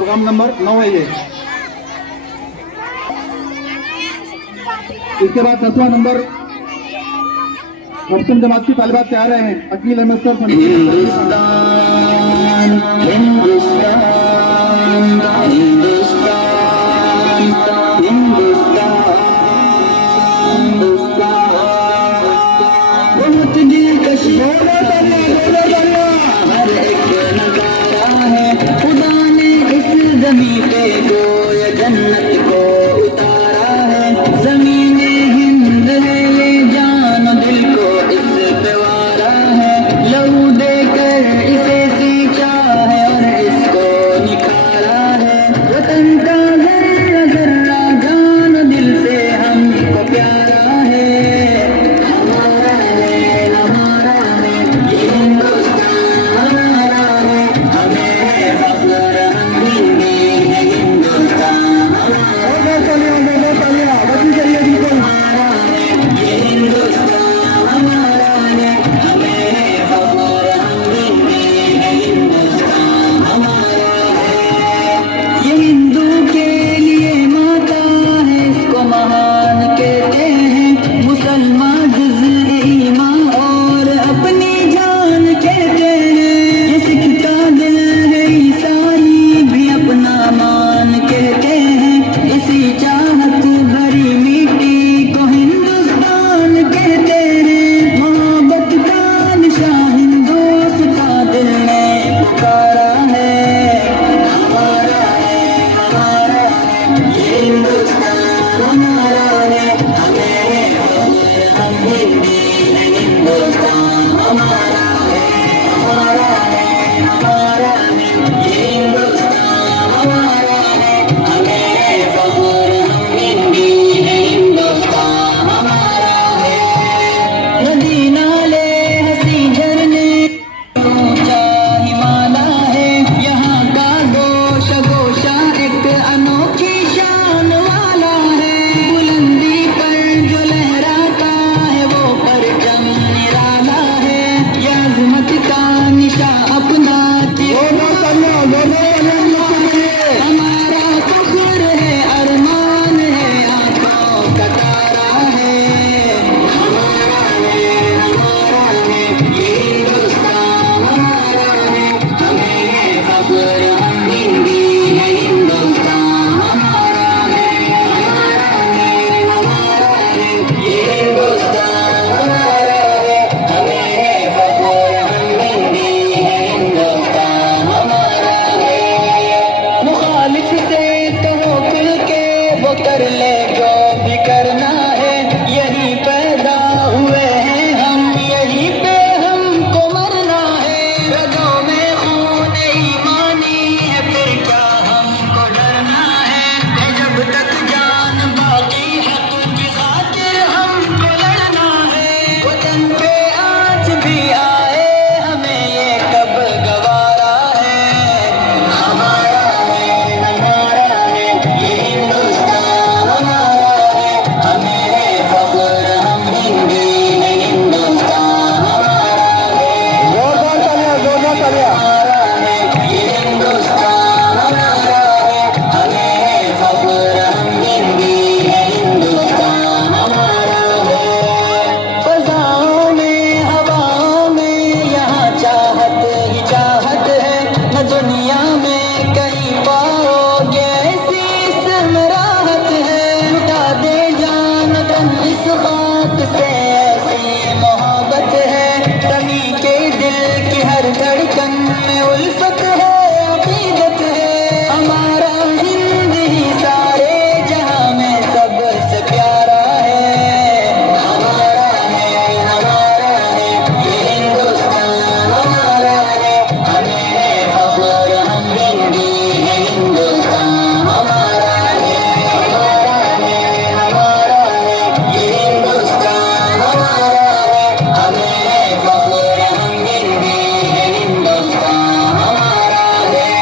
Programme number 9 है ये। इसके बाद 10वां नंबर अष्टम जमात की तालिबात तैयार हैं। अकील अहमद सर हिंदुस्तान हिंदुस्तान हिंदुस्तान हिंदुस्तान बहुत दिलकश हर एक नजारा है। खुदा ने इस जमीन पे को ये जन्नत को उतारा है। जमीन हिंद है ये जान दिल को इस पे वारा है। लहू देकर इसे सींचा है और इसको निखारा है। वतन का जर्रा जर्रा जान दिल से हमको प्यारा है। हमारा है ये हिंदुस्तान हमारा है। हमें है फख्र हम हिंदी है हिंदुस्तान हमारा है। ये हिंदुस्तान हमारा है। हमें है फख्र हम हिंदी है हिंदुस्तान हमारा है। ये हिंदू के लिए माता है इसको महान कहते हैं। मुसलमान जुज़् ईमान और अपनी जान कहते हैं। ये सिख का दिल है ईसाई भी अपना मान कहते हैं। इसी चाहत भरी मिट्टी को हिंदुस्तान कहते हैं। मोहब्बत का निशान हिंदुस्तान दिल ने पुकारा है। हमारा है ये हिंदुस्तान हमारा है। हमें है फख्र हम हिंदी है हिंदुस्तान हमारा है। हमारा है ये हिंदुस्तान हमारा है। हमें है फख्र हम हिंदी है हिंदुस्तान हमारा है। नदी नाले हंसी झरने ऊंचा हिमालय है। यहाँ का गोशा गोशा एक अनोखी शान वाला है। बुलंदी पर जो लहराता है वो परचम निराला है। ये अज़मत का निशा अपना हमारा फख्र है अरमान है आंखों का तारा है। हमारा है ये हिंदुस्तान हमारा है। हमें है फख्र हम हिंदी है हिंदुस्तान हमारा है। हमारा है ये हिंदुस्तान हमारा है। हमें है फख्र हम हिंदी है हिंदुस्तान हमारा है। मुखालिफ से कहो खुल के वो कर ले जो भी करना है। यहीं पैदा हुए हैं हम यहीं पे हमको मरना है। रगों में खून ईमानी है फिर क्या हमको डरना है। जब तक जान बाकी हक की खातिर हमको लड़ना है। वतन पे आज भी आए हमें ये कब गवारा है। हमारा है ये हिंदुस्तान हमारा है। हमें है फख्र हम हिंदी है हिंदुस्तान हमारा है। हमारा है ये हिंदुस्तान हमारा है। हमें है फख्र हम हिंदी है हिंदुस्तान हमारा है। फ़ज़ाओं में हवाओं में यहाँ चाहत ही चाहत है। न दुनिया में कहीं पाओगे ऐसी इसमें राहत है। लुटा दे जान तन इस बात से ऐसी मोहब्बत है। सभी के दिल की हर धड़कन में उल्फत है अकीदत है। हमारा हिंद ही सारे जहां में सबसे प्यारा है। हमारा है ये हिंदुस्तान हमारा है। हमें है फख्र हम हिंदी है हिंदुस्तान हमारा है। हमारा है ये हिंदुस्तान हमारा है। हमें है फख्र हम हिंदी है हिंदुस्तान हमारा है।